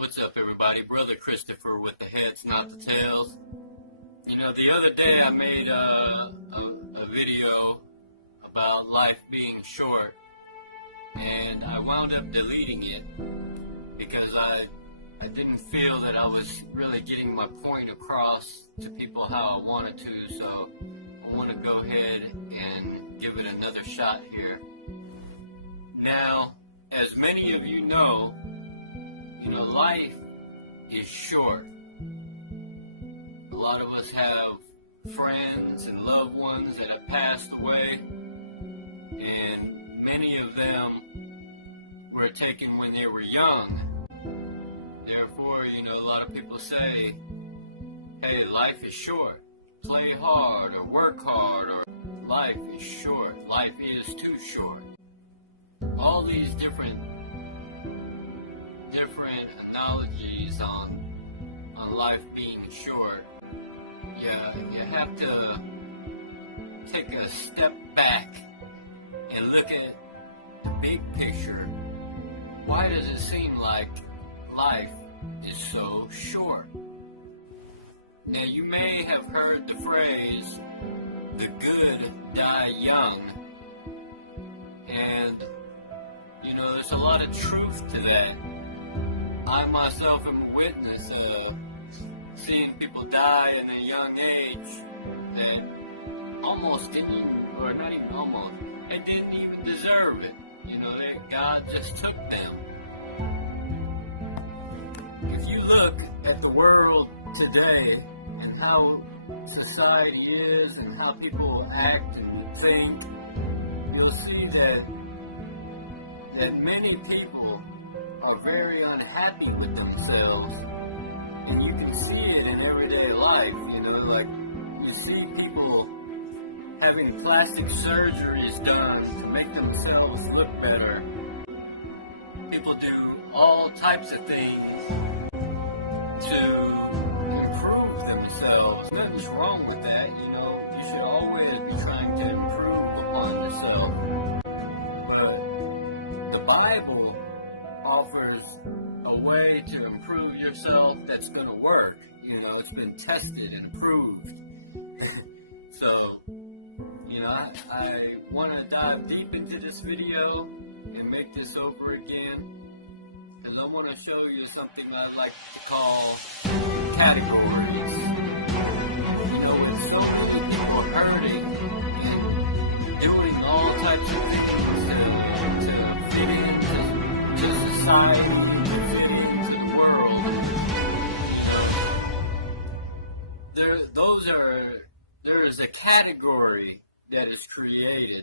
What's up, everybody? Brother Christopher with the heads, not the tails. You know, the other day I made a video about life being short, and I wound up deleting it because I didn't feel that I was really getting my point across to people how I wanted to, so I want to go ahead and give it another shot here. Now, as many of you know, life is short. A lot of us have friends and loved ones that have passed away, and many of them were taken when they were young. Therefore, a lot of people say, hey, life is short. Play hard or work hard, or life is short. Life is too short. All these different analogies on life being short. You have to take a step back and look at the big picture. Why does it seem like life is so short? Now, you may have heard the phrase, the good die young. And, there's a lot of truth to that. I myself am a witness of seeing people die at a young age that almost didn't even, or not even almost, they didn't even deserve it. God just took them. If you look at the world today and how society is and how people act and think, you'll see that many people are very unhappy with themselves, and you can see it in everyday life. Like you see people having plastic surgeries done to make themselves look better. People do all types of things to improve themselves. Nothing's wrong with that. You should always be trying to improve upon yourself. But the Bible offers a way to improve yourself that's going to work. It's been tested and proved. So, I want to dive deep into this video and make this over again, because I want to show you something I like to call categories. When so many people are hurting and doing all types of things to fit into society, to fit into the world, there is a category that is created,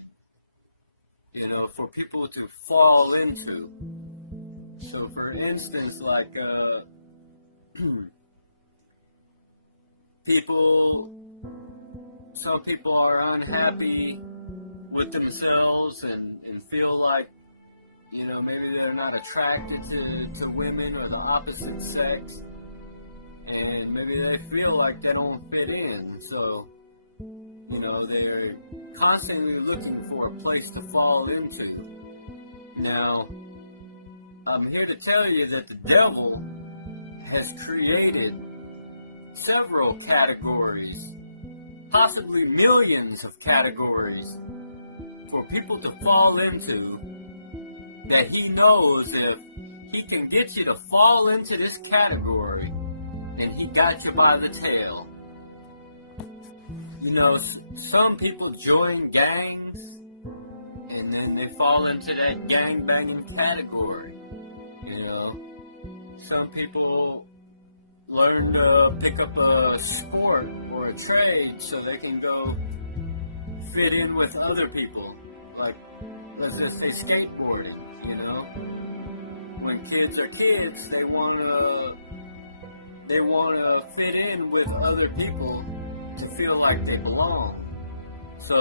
for people to fall into. So, for instance, like some people are unhappy with themselves and feel like, maybe they're not attracted to women or the opposite sex, and maybe they feel like they don't fit in. So, they're constantly looking for a place to fall into. Now, I'm here to tell you that the devil has created several categories, possibly millions of categories, for people to fall into, that he knows if he can get you to fall into this category, and he got you by the tail. Some people join gangs, and then they fall into that gang-banging category. Some people learn to pick up a sport or a trade so they can go fit in with other people. Like, let's just say skateboarding, When kids are kids, they wanna fit in with other people to feel like they belong. So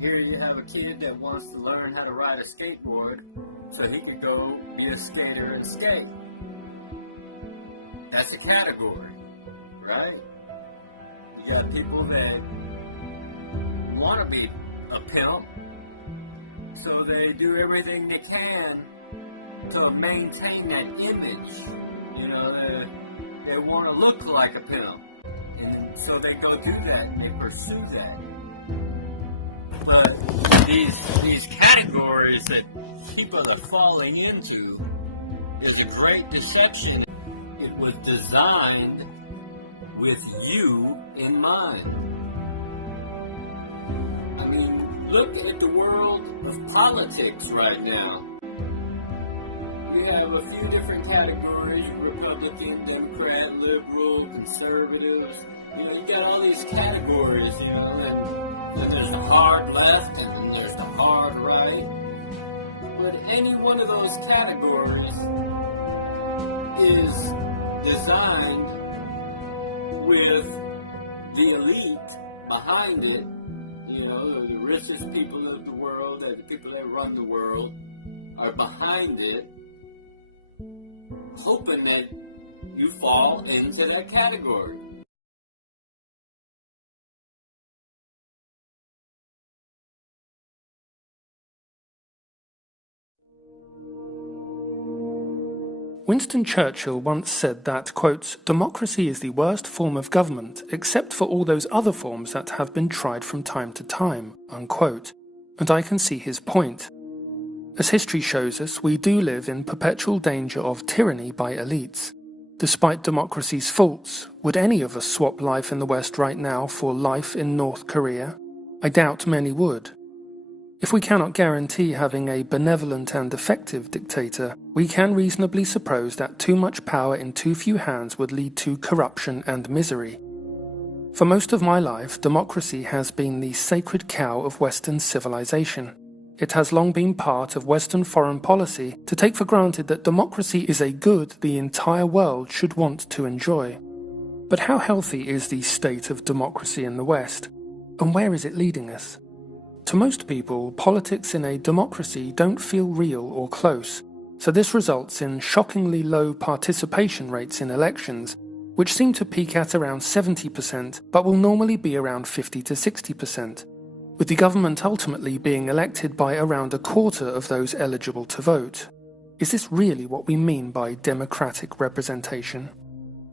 here you have a kid that wants to learn how to ride a skateboard so he can go be a skater and skate. That's a category, right? You got people that want to be a pimp, so they do everything they can to maintain that image You know, they want to look like a pimp. And so they go do that. They pursue that. But these categories that people are falling into is a great deception. It was designed with you in mind. I mean, look at the world of politics right now. We have a few different categories: Republican, Democrat, liberal, conservatives. You know, you got all these categories, you know, and there's the hard left and then there's the hard right. But any one of those categories is designed with the elite behind it. You know, the richest people of the world, or the people that run the world, are behind it, hoping that you fall into that category. Winston Churchill once said that, quote, "Democracy is the worst form of government, except for all those other forms that have been tried from time to time," unquote. And I can see his point. As history shows us, we do live in perpetual danger of tyranny by elites. Despite democracy's faults, would any of us swap life in the West right now for life in North Korea? I doubt many would. If we cannot guarantee having a benevolent and effective dictator, we can reasonably suppose that too much power in too few hands would lead to corruption and misery. For most of my life, democracy has been the sacred cow of Western civilization. It has long been part of Western foreign policy to take for granted that democracy is a good the entire world should want to enjoy. But how healthy is the state of democracy in the West? And where is it leading us? To most people, politics in a democracy don't feel real or close, so this results in shockingly low participation rates in elections, which seem to peak at around 70% but will normally be around 50 to 60%, with the government ultimately being elected by around a quarter of those eligible to vote. Is this really what we mean by democratic representation?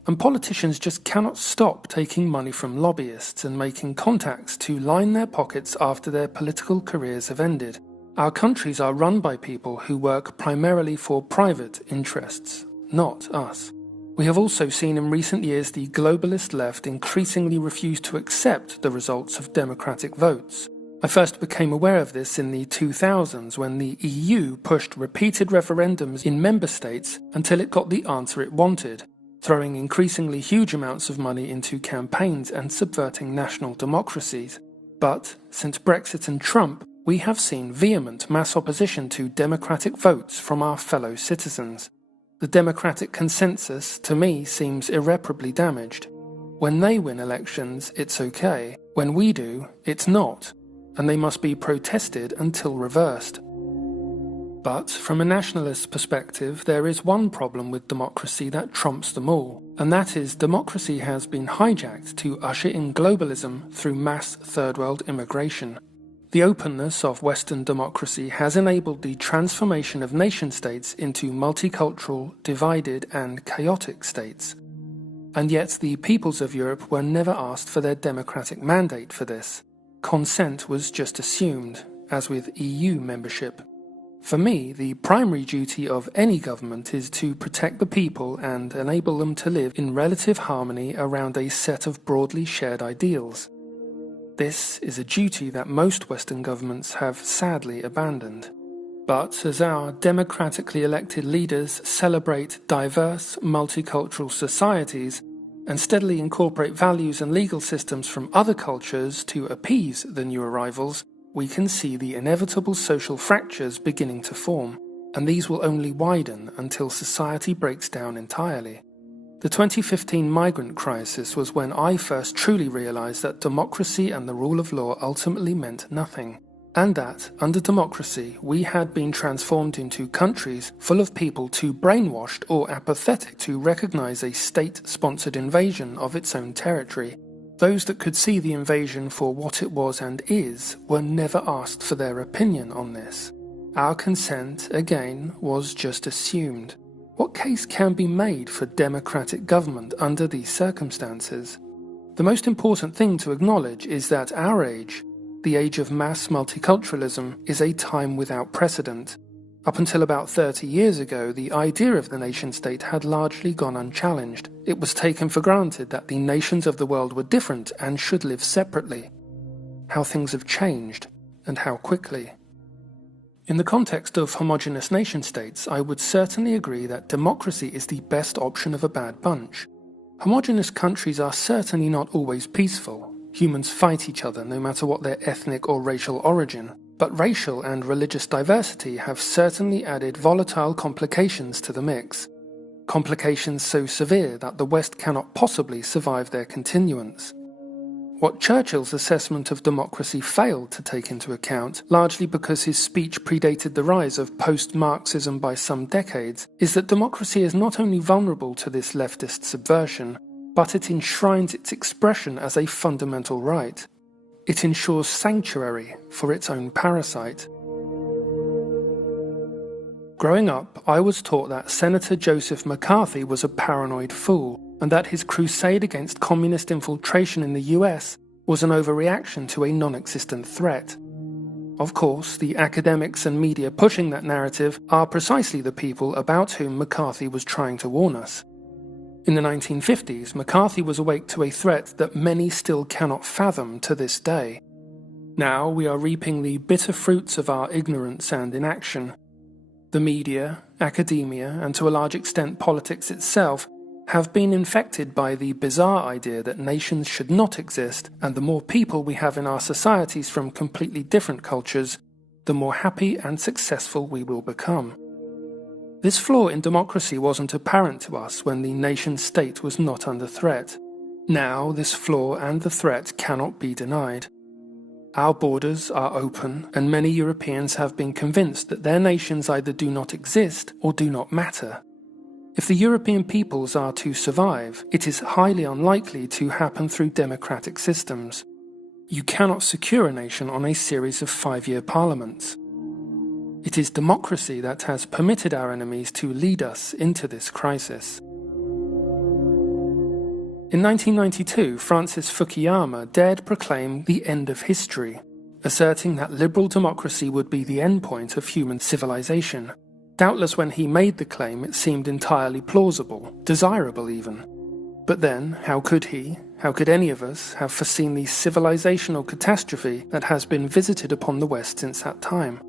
And politicians just cannot stop taking money from lobbyists and making contacts to line their pockets after their political careers have ended. Our countries are run by people who work primarily for private interests, not us. We have also seen in recent years the globalist left increasingly refuse to accept the results of democratic votes. I first became aware of this in the 2000s when the EU pushed repeated referendums in member states until it got the answer it wanted, throwing increasingly huge amounts of money into campaigns and subverting national democracies. But, since Brexit and Trump, we have seen vehement mass opposition to democratic votes from our fellow citizens. The democratic consensus, to me, seems irreparably damaged. When they win elections, it's okay. When we do, it's not, and they must be protested until reversed. But, from a nationalist perspective, there is one problem with democracy that trumps them all, and that is democracy has been hijacked to usher in globalism through mass third world immigration. The openness of Western democracy has enabled the transformation of nation-states into multicultural, divided and chaotic states. And yet the peoples of Europe were never asked for their democratic mandate for this. Consent was just assumed, as with EU membership. For me, the primary duty of any government is to protect the people and enable them to live in relative harmony around a set of broadly shared ideals. This is a duty that most Western governments have sadly abandoned. But as our democratically elected leaders celebrate diverse, multicultural societies and steadily incorporate values and legal systems from other cultures to appease the new arrivals, we can see the inevitable social fractures beginning to form, and these will only widen until society breaks down entirely. The 2015 migrant crisis was when I first truly realized that democracy and the rule of law ultimately meant nothing, and that, under democracy, we had been transformed into countries full of people too brainwashed or apathetic to recognize a state-sponsored invasion of its own territory. Those that could see the invasion for what it was and is were never asked for their opinion on this. Our consent, again, was just assumed. What case can be made for democratic government under these circumstances? The most important thing to acknowledge is that our age, the age of mass multiculturalism, is a time without precedent. Up until about 30 years ago, the idea of the nation-state had largely gone unchallenged. It was taken for granted that the nations of the world were different and should live separately. How things have changed, and how quickly. In the context of homogeneous nation-states, I would certainly agree that democracy is the best option of a bad bunch. Homogeneous countries are certainly not always peaceful. Humans fight each other no matter what their ethnic or racial origin. But racial and religious diversity have certainly added volatile complications to the mix. Complications so severe that the West cannot possibly survive their continuance. What Churchill's assessment of democracy failed to take into account, largely because his speech predated the rise of post-Marxism by some decades, is that democracy is not only vulnerable to this leftist subversion, but it enshrines its expression as a fundamental right. It ensures sanctuary for its own parasite. Growing up, I was taught that Senator Joseph McCarthy was a paranoid fool, and that his crusade against communist infiltration in the US was an overreaction to a non-existent threat. Of course, the academics and media pushing that narrative are precisely the people about whom McCarthy was trying to warn us. In the 1950s, McCarthy was awake to a threat that many still cannot fathom to this day. Now we are reaping the bitter fruits of our ignorance and inaction. The media, academia, and to a large extent politics itself, have been infected by the bizarre idea that nations should not exist, and the more people we have in our societies from completely different cultures, the more happy and successful we will become. This flaw in democracy wasn't apparent to us when the nation-state was not under threat. Now this flaw and the threat cannot be denied. Our borders are open, and many Europeans have been convinced that their nations either do not exist or do not matter. If the European peoples are to survive, it is highly unlikely to happen through democratic systems. You cannot secure a nation on a series of 5-year parliaments. It is democracy that has permitted our enemies to lead us into this crisis. In 1992, Francis Fukuyama dared proclaim the end of history, asserting that liberal democracy would be the endpoint of human civilization. Doubtless when he made the claim it seemed entirely plausible, desirable even. But then, how could he, how could any of us, have foreseen the civilizational catastrophe that has been visited upon the West since that time?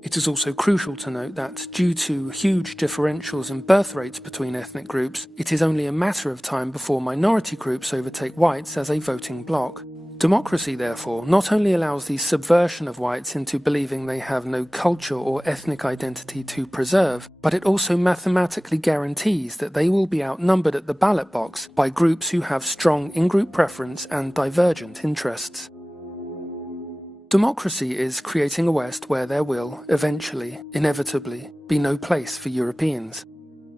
It is also crucial to note that, due to huge differentials in birth rates between ethnic groups, it is only a matter of time before minority groups overtake whites as a voting bloc. Democracy, therefore, not only allows the subversion of whites into believing they have no culture or ethnic identity to preserve, but it also mathematically guarantees that they will be outnumbered at the ballot box by groups who have strong in-group preference and divergent interests. Democracy is creating a West where there will, eventually, inevitably, be no place for Europeans.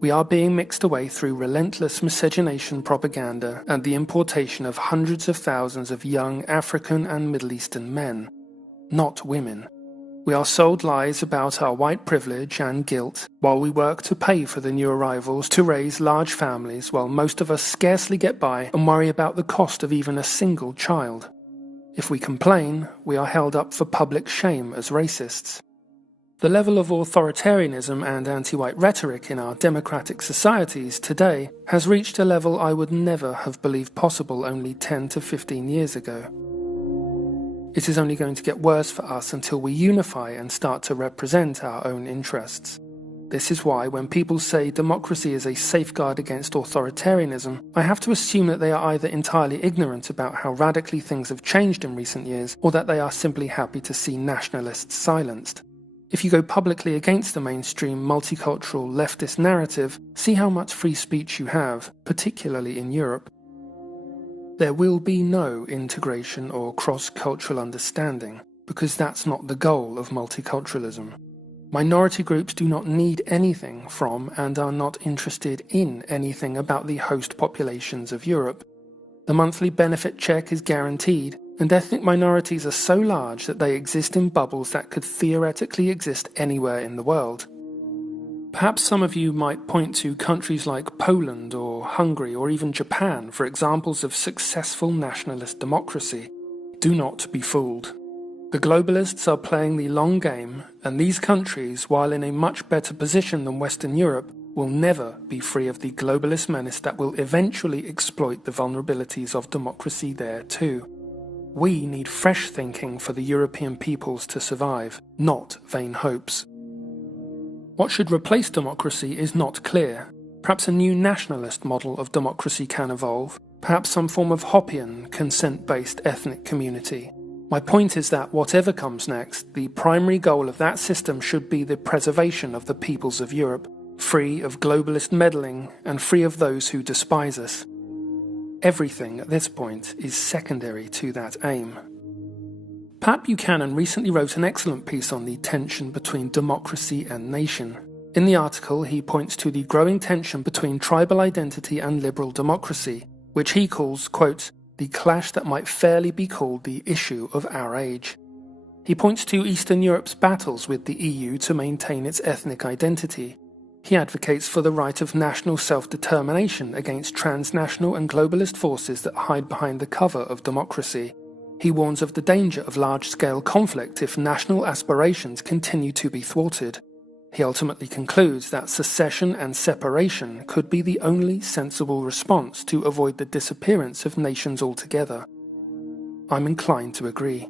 We are being mixed away through relentless miscegenation propaganda and the importation of hundreds of thousands of young African and Middle Eastern men, not women. We are sold lies about our white privilege and guilt, while we work to pay for the new arrivals to raise large families, while most of us scarcely get by and worry about the cost of even a single child. If we complain, we are held up for public shame as racists. The level of authoritarianism and anti-white rhetoric in our democratic societies today has reached a level I would never have believed possible only 10 to 15 years ago. It is only going to get worse for us until we unify and start to represent our own interests. This is why when people say democracy is a safeguard against authoritarianism, I have to assume that they are either entirely ignorant about how radically things have changed in recent years, or that they are simply happy to see nationalists silenced. If you go publicly against the mainstream multicultural leftist narrative, see how much free speech you have, particularly in Europe. There will be no integration or cross-cultural understanding, because that's not the goal of multiculturalism. Minority groups do not need anything from and are not interested in anything about the host populations of Europe. The monthly benefit check is guaranteed, and ethnic minorities are so large that they exist in bubbles that could theoretically exist anywhere in the world. Perhaps some of you might point to countries like Poland or Hungary or even Japan for examples of successful nationalist democracy. Do not be fooled. The globalists are playing the long game, and these countries, while in a much better position than Western Europe, will never be free of the globalist menace that will eventually exploit the vulnerabilities of democracy there too. We need fresh thinking for the European peoples to survive, not vain hopes. What should replace democracy is not clear. Perhaps a new nationalist model of democracy can evolve, perhaps some form of Hoppian, consent-based ethnic community. My point is that whatever comes next, the primary goal of that system should be the preservation of the peoples of Europe, free of globalist meddling and free of those who despise us. Everything at this point is secondary to that aim. Pat Buchanan recently wrote an excellent piece on the tension between democracy and nation. In the article, he points to the growing tension between tribal identity and liberal democracy, which he calls, quote, the clash that might fairly be called the issue of our age. He points to Eastern Europe's battles with the EU to maintain its ethnic identity. He advocates for the right of national self-determination against transnational and globalist forces that hide behind the cover of democracy. He warns of the danger of large-scale conflict if national aspirations continue to be thwarted. He ultimately concludes that secession and separation could be the only sensible response to avoid the disappearance of nations altogether. I'm inclined to agree.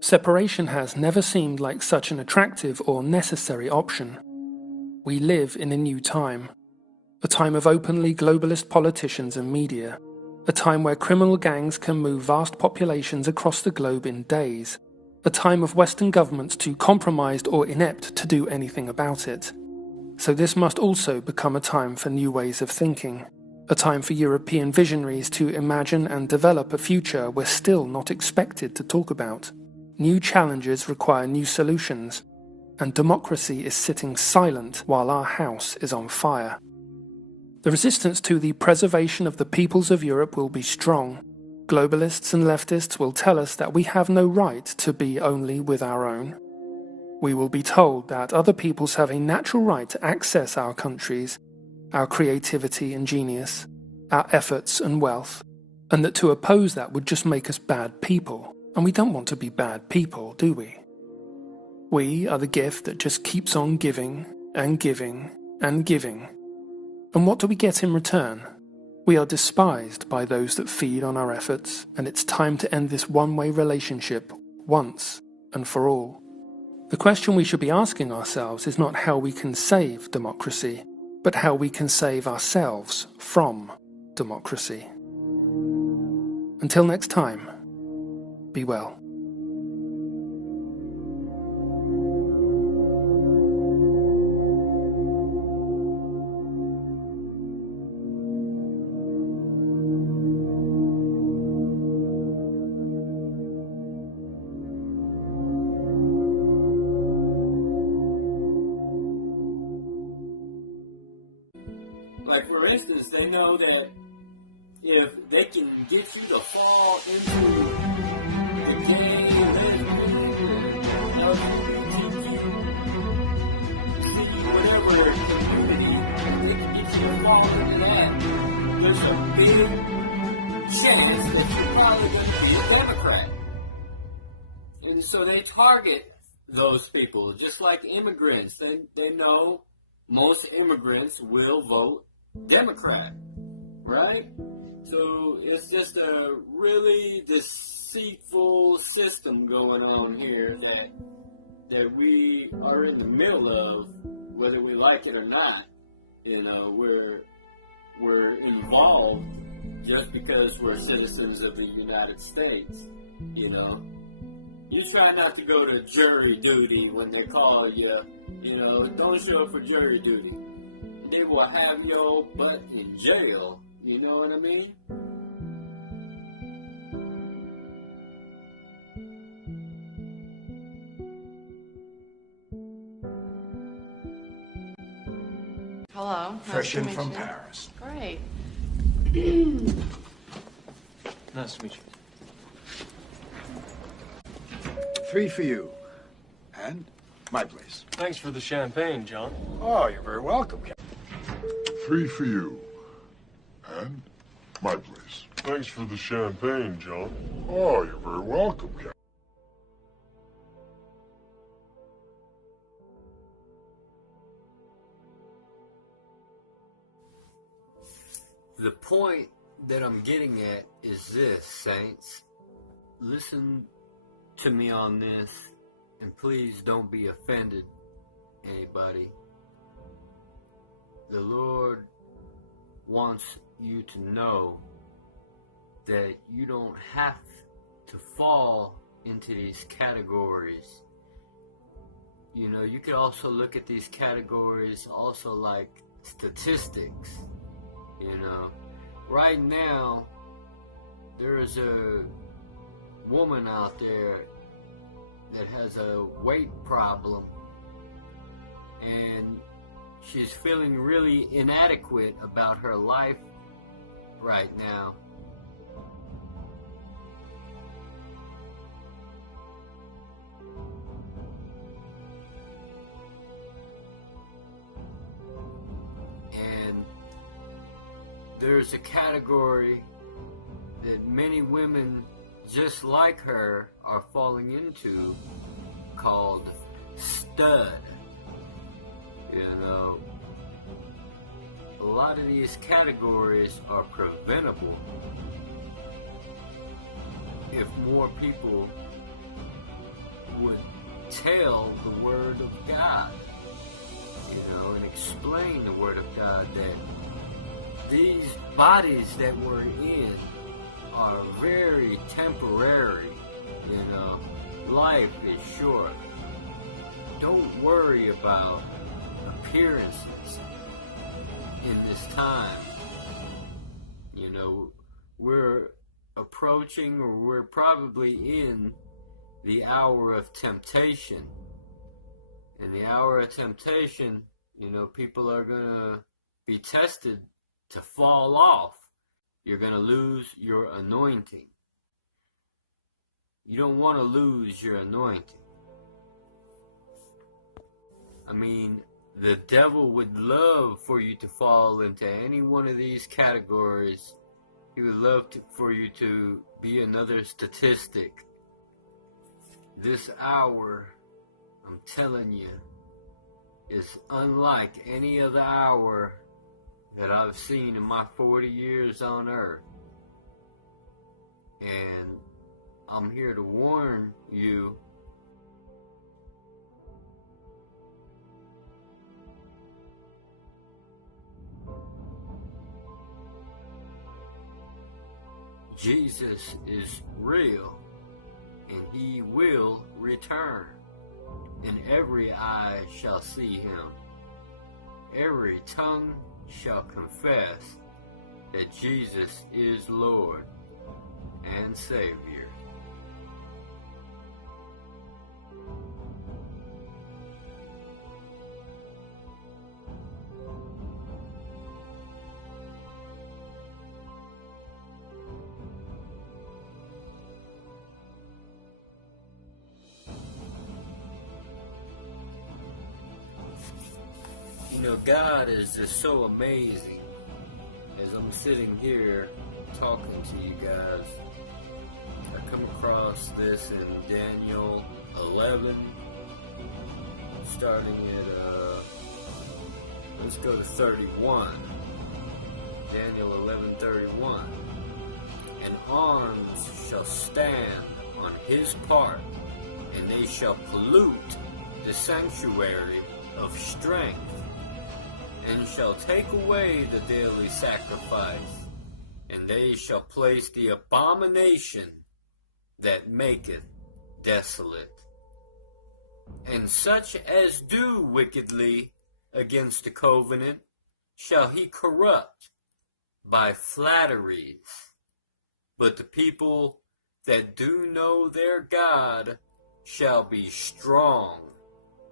Separation has never seemed like such an attractive or necessary option. We live in a new time. A time of openly globalist politicians and media. A time where criminal gangs can move vast populations across the globe in days. A time of Western governments too compromised or inept to do anything about it. So this must also become a time for new ways of thinking. A time for European visionaries to imagine and develop a future we're still not expected to talk about. New challenges require new solutions. And democracy is sitting silent while our house is on fire. The resistance to the preservation of the peoples of Europe will be strong. Globalists and leftists will tell us that we have no right to be only with our own. We will be told that other peoples have a natural right to access our countries, our creativity and genius, our efforts and wealth, and that to oppose that would just make us bad people. And we don't want to be bad people, do we? We are the gift that just keeps on giving and giving and giving. And what do we get in return? We are despised by those that feed on our efforts, and it's time to end this one-way relationship once and for all. The question we should be asking ourselves is not how we can save democracy, but how we can save ourselves from democracy. Until next time, be well. Like, for instance, they know that if they can get you to fall into the gay, lesbian, LGBTQ, whatever community, if they can get you to fall into that, there's a big chance that you're probably going to be a Democrat. And so they target those people, just like immigrants. They know most immigrants will vote Democrat, right? So it's just a really deceitful system going on here that we are in the middle of, whether we like it or not. You know, we're involved just because we're citizens of the United States. You know, you try not to go to jury duty when they call you. You know, don't show up for jury duty. They will have your butt in jail. You know what I mean? Hello. Fresh in Nice to from meet you. Paris. Great. Nice to meet you. 3 for you. And My place. Thanks for the champagne, John. Oh, you're very welcome, Captain. 3 for you. And my place. Thanks for the champagne, John. Oh, you're very welcome, Captain. The point that I'm getting at is this, Saints. Listen to me on this, and please don't be offended, anybody. The Lord wants you to know that you don't have to fall into these categories. You know, you could also look at these categories also like statistics. You know, right now, there is a woman out there that has a weight problem, and she's feeling really inadequate about her life right now. And there's a category that many women just like her are falling into called stud. You know, a lot of these categories are preventable if more people would tell the Word of God, you know, and explain the Word of God, that these bodies that we're in are very temporary. You know, life is short. Don't worry about appearances in this time. You know, we're approaching, or we're probably in the hour of temptation. In the hour of temptation, you know, people are going to be tested to fall off. You're going to lose your anointing. You don't want to lose your anointing. I mean, the devil would love for you to fall into any one of these categories. He would love for you to be another statistic. This hour, I'm telling you, is unlike any other hour that I've seen in my 40 years on earth. And I'm here to warn you, Jesus is real, and he will return, and every eye shall see him. Every tongue shall confess that Jesus is Lord and Savior. You know, God is just so amazing. As I'm sitting here talking to you guys, I come across this in Daniel 11, starting at, let's go to 31. Daniel 11:31. And arms shall stand on his part, and they shall pollute the sanctuary of strength, and shall take away the daily sacrifice, and they shall place the abomination that maketh desolate. And such as do wickedly against the covenant shall he corrupt by flatteries. But the people that do know their God shall be strong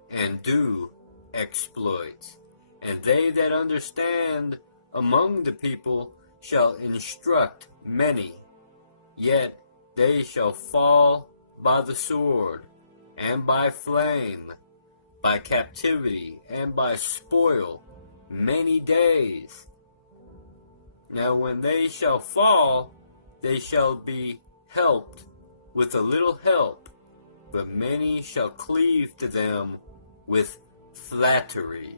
and do exploits. And they that understand among the people shall instruct many. Yet they shall fall by the sword and by flame, by captivity and by spoil many days. Now when they shall fall, they shall be helped with a little help, but many shall cleave to them with flatteries.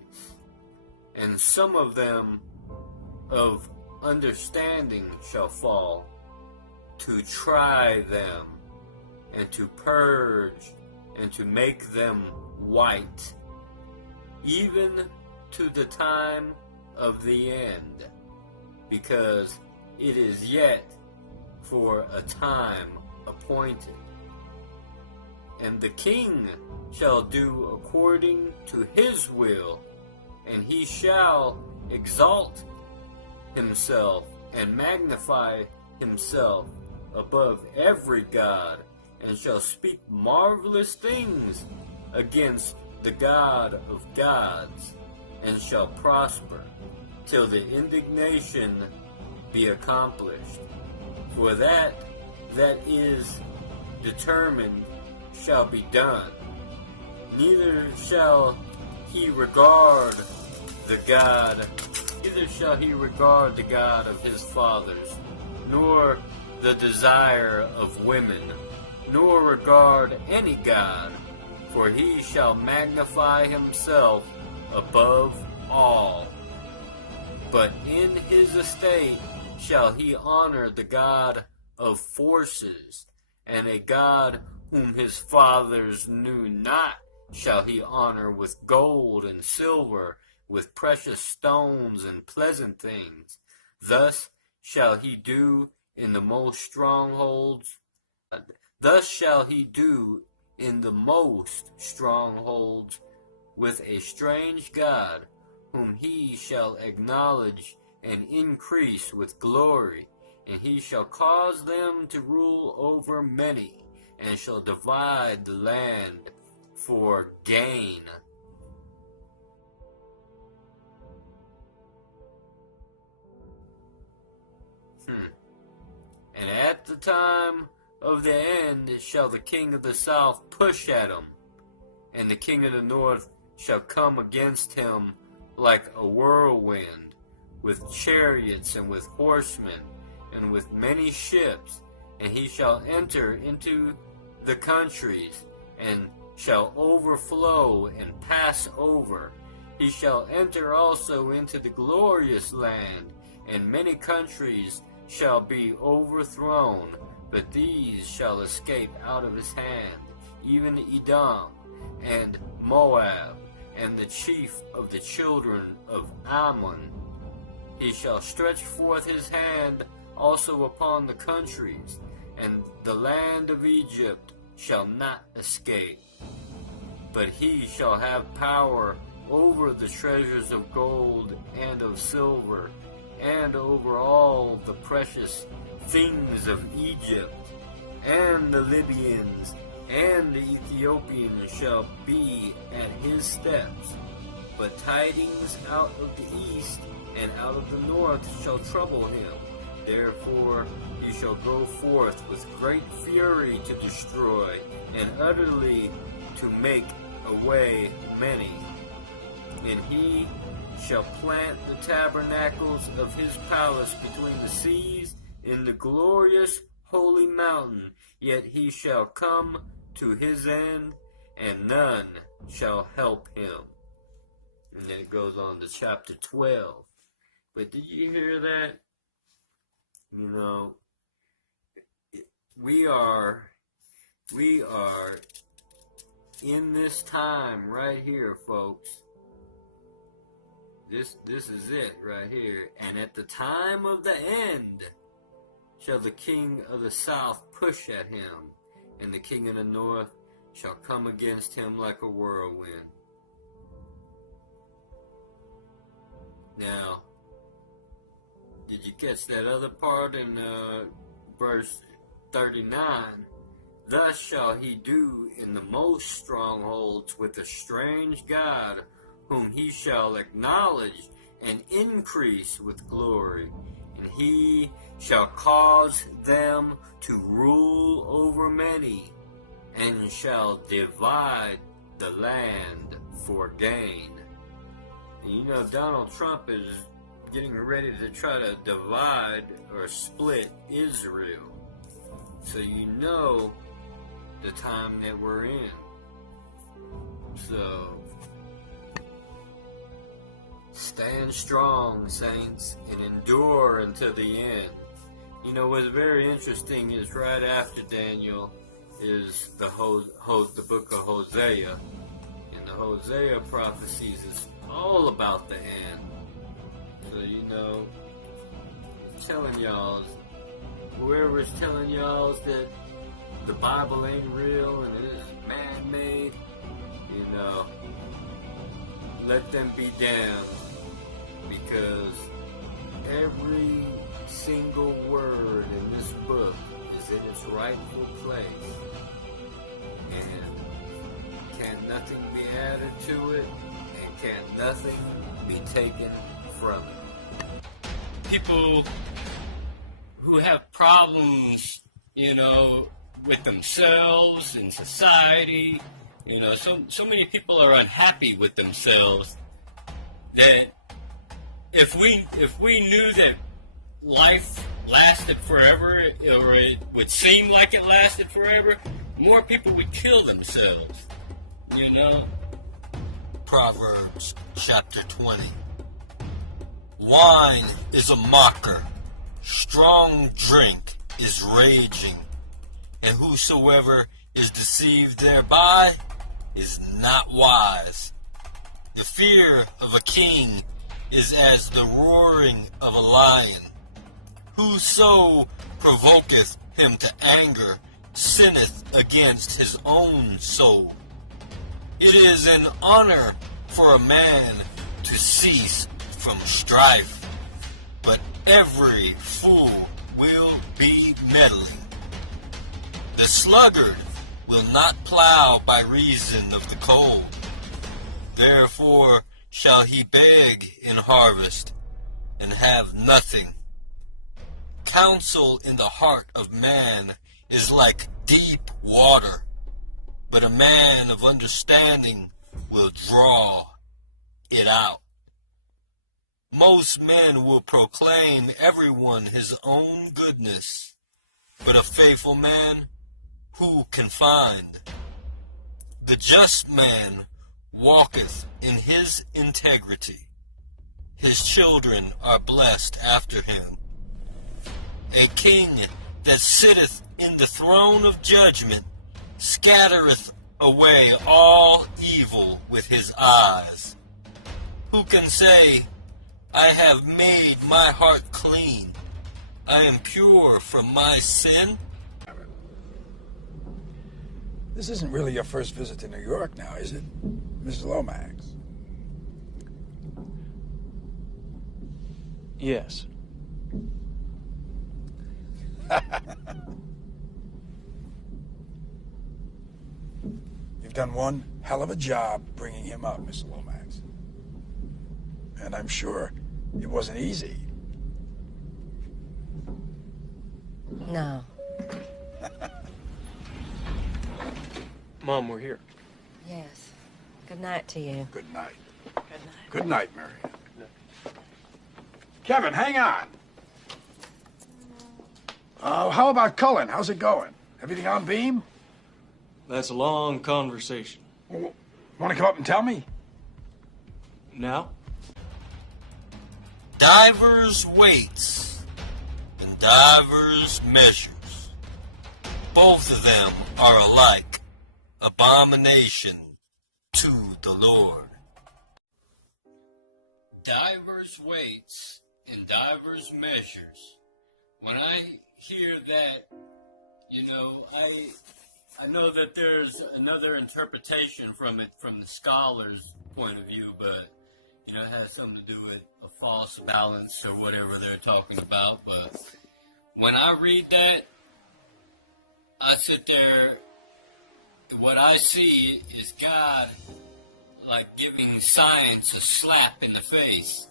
And some of them of understanding shall fall, to try them, and to purge, and to make them white, even to the time of the end, because it is yet for a time appointed. And the king shall do according to his will, and he shall exalt himself and magnify himself above every god, and shall speak marvelous things against the God of gods, and shall prosper till the indignation be accomplished. For that is determined shall be done. Neither shall he regard the God of his fathers, nor the desire of women, nor regard any god, for he shall magnify himself above all. But in his estate shall he honor the God of forces, and a God whom his fathers knew not shall he honor with gold and silver, with precious stones and pleasant things. Thus shall he do in the most strongholds. Thus shall he do in the most strongholds with a strange God, whom he shall acknowledge and increase with glory, and he shall cause them to rule over many, and shall divide the land for gain. And at the time of the end shall the king of the south push at him, and the king of the north shall come against him like a whirlwind, with chariots and with horsemen, and with many ships, and he shall enter into the countries, and shall overflow and pass over. He shall enter also into the glorious land, and many countries shall be overthrown, but these shall escape out of his hand, even Edom and Moab, and the chief of the children of Ammon. He shall stretch forth his hand also upon the countries, and the land of Egypt shall not escape. But he shall have power over the treasures of gold and of silver, and over all the precious things of Egypt, and the Libyans and the Ethiopians shall be at his steps. But tidings out of the east and out of the north shall trouble him. Therefore he shall go forth with great fury to destroy, and utterly to make away many. And he shall plant the tabernacles of his palace between the seas in the glorious holy mountain, yet he shall come to his end, and none shall help him. And then it goes on to chapter 12. But did you hear that? You know, we are in this time right here, folks. This is it right here. And at the time of the end shall the king of the south push at him, and the king of the north shall come against him like a whirlwind. Now, did you catch that other part in verse 39? Thus shall he do in the most strongholds with a strange God, whom he shall acknowledge and increase with glory. And he shall cause them to rule over many, and shall divide the land for gain. And you know, Donald Trump is getting ready to try to divide or split Israel. So you know the time that we're in. So stand strong, saints, and endure until the end. You know, what's very interesting is right after Daniel is the book of Hosea. And the Hosea prophecies is all about the end. So, you know, telling y'all, whoever's telling y'all that the Bible ain't real and it is man-made, you know, let them be damned, because every single word in this book is in its rightful place, and can nothing be added to it, and can nothing be taken from it. People who have problems, you know, with themselves and society, you know, so many people are unhappy with themselves that if we knew that life lasted forever, or it would seem like it lasted forever, more people would kill themselves, you know. Proverbs chapter 20. Wine is a mocker, strong drink is raging, and whosoever is deceived thereby is not wise. The fear of a king is as the roaring of a lion. Whoso provoketh him to anger sinneth against his own soul. It is an honor for a man to cease from strife, but every fool will be meddling. The sluggard will not plow by reason of the cold. Therefore shall he beg in harvest and have nothing. Counsel in the heart of man is like deep water, but a man of understanding will draw it out. Most men will proclaim everyone his own goodness, but a faithful man who can find? The just man walketh in his integrity. His children are blessed after him. A king that sitteth in the throne of judgment scattereth away all evil with his eyes. Who can say, I have made my heart clean, I am pure from my sin? This isn't really your first visit to New York now, is it, Mrs. Lomax? Yes. You've done one hell of a job bringing him up, Miss Lomax. And I'm sure it wasn't easy. No. Mom, we're here. Yes. Good night to you. Good night. Good night. Good night, Marion. Kevin, hang on. How about Cullen? How's it going? Everything on beam? That's a long conversation. Want to come up and tell me? Now? Divers weights and divers measures. Both of them are alike abomination to the Lord. Divers weights and divers measures. When I hear that, you know, I know that there's another interpretation from it from the scholar's point of view, but you know, it has something to do with a false balance or whatever they're talking about. But when I read that, I sit there, what I see is God like giving science a slap in the face,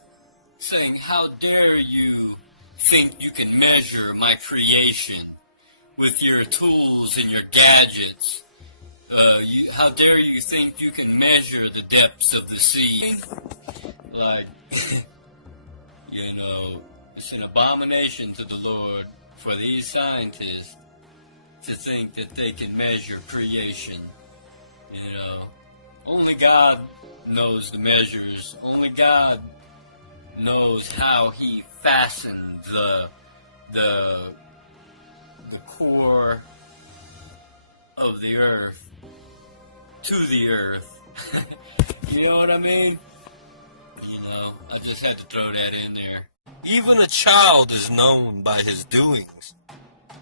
saying, how dare you think you can measure my creation with your tools and your gadgets? How dare you think you can measure the depths of the sea? Like, it's an abomination to the Lord for these scientists to think that they can measure creation. Only God knows the measures. Only God knows how He fastened the core of the earth to the earth. You know what I mean? I just had to throw that in there. Even a child is known by his doings,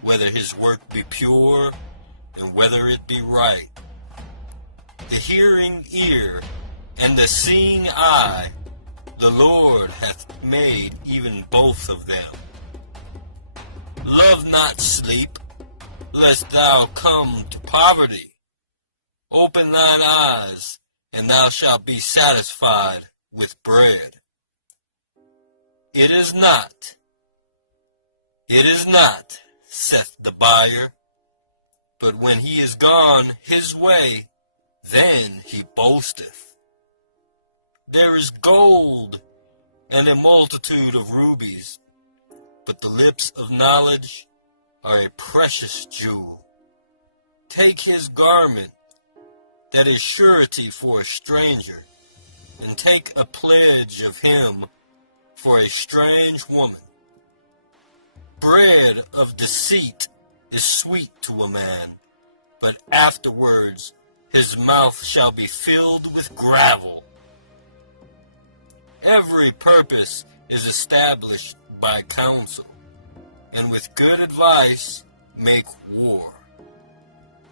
whether his work be pure and whether it be right. The hearing ear and the seeing eye, the Lord hath made even both of them. Love not sleep, lest thou come to poverty. Open thine eyes, and thou shalt be satisfied with bread. It is not, saith the buyer, but when he is gone his way, then he boasteth. There is gold and a multitude of rubies, but the lips of knowledge are a precious jewel. Take his garment, that is surety for a stranger, and take a pledge of him for a strange woman. Bread of deceit is sweet to a man, but afterwards his mouth shall be filled with gravel. Every purpose is established by counsel, and with good advice make war.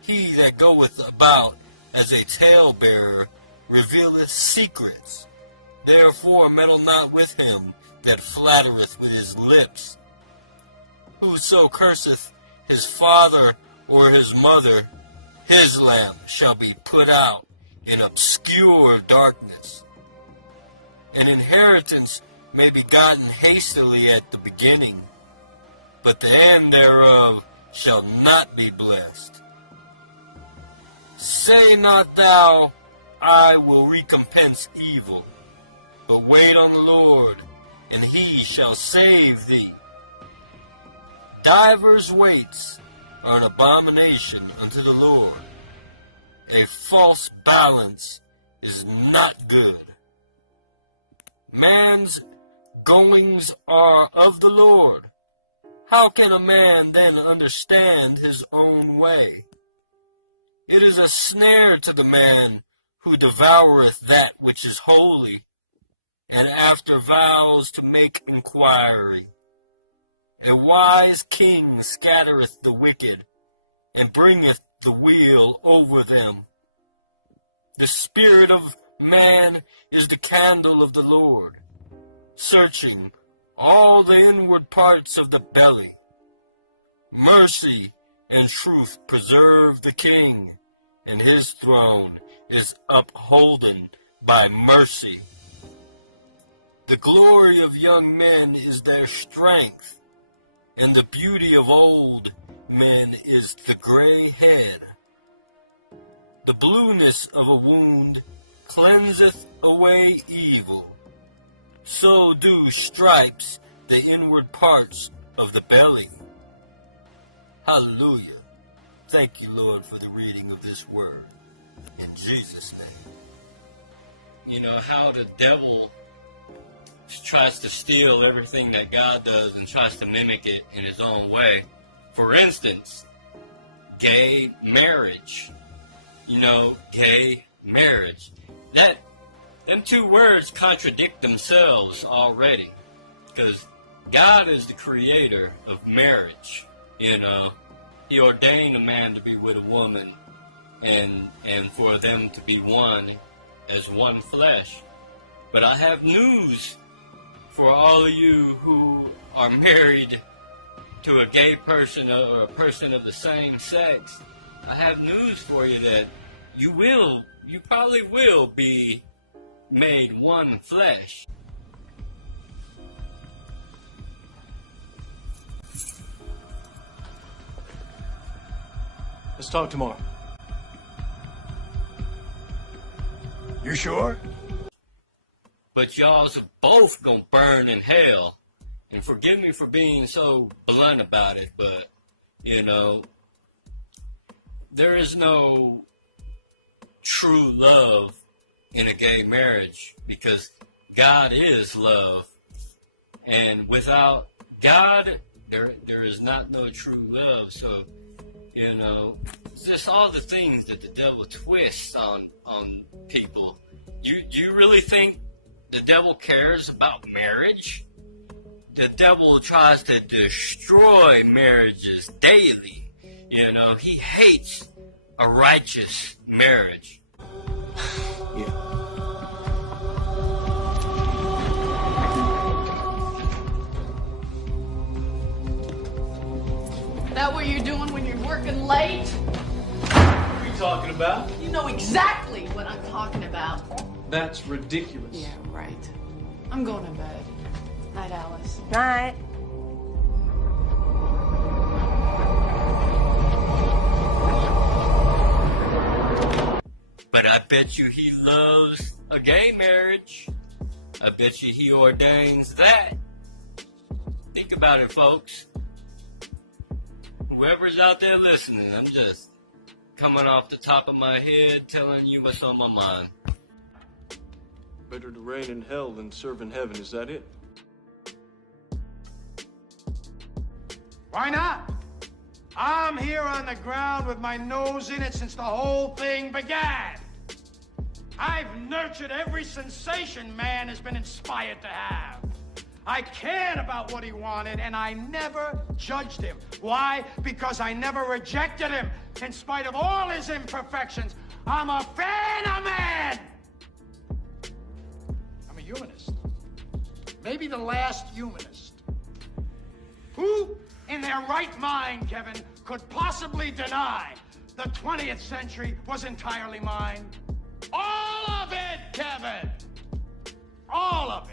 He that goeth about as a talebearer revealeth secrets. Therefore meddle not with him that flattereth with his lips. Whoso curseth his father or his mother, his lamp shall be put out in obscure darkness. An inheritance may be gotten hastily at the beginning, but the end thereof shall not be blessed. Say not thou, I will recompense evil, but wait on the Lord, and he shall save thee. Divers weights are an abomination unto the Lord. A false balance is not good. Man's goings are of the Lord. How can a man then understand his own way? It is a snare to the man who devoureth that which is holy, and after vows to make inquiry. A wise king scattereth the wicked, and bringeth the wheel over them. The spirit of man is the candle of the Lord, searching all the inward parts of the belly. Mercy and truth preserve the king, and his throne is upholden by mercy. The glory of young men is their strength, and the beauty of old men is the gray head. The blueness of a wound cleanseth away evil. So do stripes the inward parts of the belly. Hallelujah. Thank you, Lord, for the reading of this word. In Jesus' name. You know how the devil tries to steal everything that God does and tries to mimic it in his own way. For instance, gay marriage. Gay marriage. Them two words contradict themselves already. Because God is the creator of marriage. He ordained a man to be with a woman and for them to be one as one flesh. But I have news for all of you who are married to a gay person or a person of the same sex. I have news for you that you probably will be made one flesh. Let's talk tomorrow. You sure? But y'all's both gonna burn in hell. And forgive me for being so blunt about it, but, you know, there is no true love in a gay marriage because God is love. And without God, there is not no true love. So, you know, just all the things that the devil twists on people. You really think the devil cares about marriage? The devil tries to destroy marriages daily. You know, he hates a righteous marriage. Yeah. That what you're doing when you're working late? What are you talking about? You know exactly what I'm talking about. That's ridiculous. Yeah, right. I'm going to bed. Night, Alice. Night. But I bet you he loves a gay marriage. I bet you he ordains that. Think about it, folks. Whoever's out there listening, I'm just coming off the top of my head telling you what's on my mind. Better to reign in hell than serve in heaven, is that it? Why not? I'm here on the ground with my nose in it since the whole thing began. I've nurtured every sensation man has been inspired to have. I cared about what he wanted, and I never judged him. Why? Because I never rejected him. In spite of all his imperfections, I'm a fan of man. I'm a humanist. Maybe the last humanist. Who, in their right mind, Kevin, could possibly deny the 20th century was entirely mine? All of it, Kevin! All of it.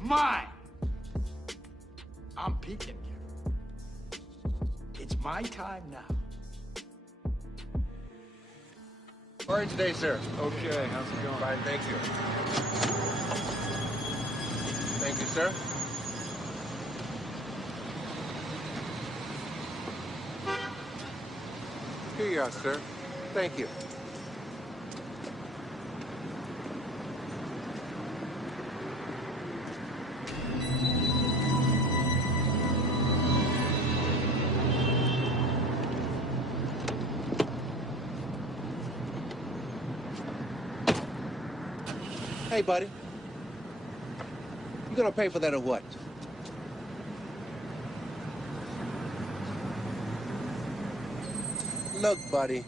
Mine. I'm peaking, Kevin. It's my time now. How are you today, sir? Okay, how's it going? Fine, thank you. Thank you, sir. Here you are, sir. Thank you. Hey, buddy. You gonna pay for that or what? Look, buddy.